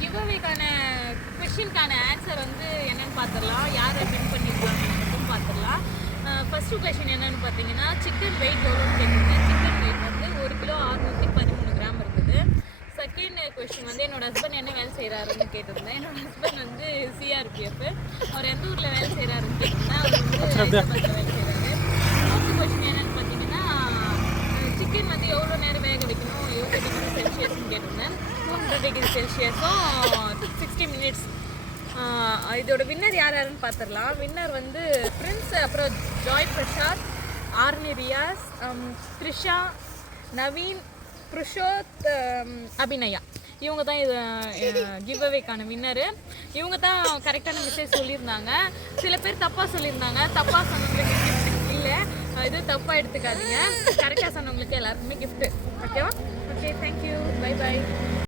Give அவேக்கான கொஷினுக்கான answer வந்து என்னன்னு பார்த்துடலாம். யார் வின் பண்ணியிருக்காங்க மட்டும் பார்த்துடலாம். ஃபஸ்ட்டு கொஷின் என்னென்னு பார்த்தீங்கன்னா சிக்கன் வெயிட் எவ்வளோன்னு கேட்டிருந்தேன். சிக்கன் வெயிட் வந்து 1 கிலோ 613 கிராம் இருக்குது. செகண்ட் கொஷின் வந்து என்னோட ஹஸ்பண்ட் என்ன வேலை செய்கிறாருன்னு கேட்டிருந்தேன். என்னோட ஹஸ்பண்ட் வந்து சிஆர்பிஎஃப். அவர் எந்த ஊரில் வேலை செய்கிறாருன்னு கேட்டிருந்தேன். அவர் வந்து ஹைதராபாத்தில் வேலை செய்கிறாரு. ஃபோர்த்து கொஷின் என்னென்னு பார்த்தீங்கன்னா சிக்கன் வந்து எவ்வளோ நேரம் வேக வைக்கணும், எவ்வளோ டிகிரி செல்சியஸ்ன்னு கேட்டிருந்தேன். 200 டிகிரி செல்சியஸும் 60 மினிட்ஸ். இதோட வின்னர் யார் யாருன்னு பார்த்துடலாம். வின்னர் வந்து பிரின்ஸ், அப்புறம் ஜாய் பிரசாத், ஆர்னி ரியாஸ், த்ரிஷா, நவீன், புருஷோத், அபிநயா. இவங்க தான் இது கிவ் அவேக்கான வின்னரு. இவங்க தான் கரெக்டான மெசேஜ் சொல்லியிருந்தாங்க. சில பேர் தப்பாக சொல்லியிருந்தாங்க. தப்பாக சொன்னவங்களுக்கு கிஃப்ட் இல்லை, இது தப்பாக எடுத்துக்காதீங்க. கரெக்டாக சொன்னவங்களுக்கு எல்லாருக்குமே கிஃப்ட்டு. ஓகேவா? Okay, thank you, bye by.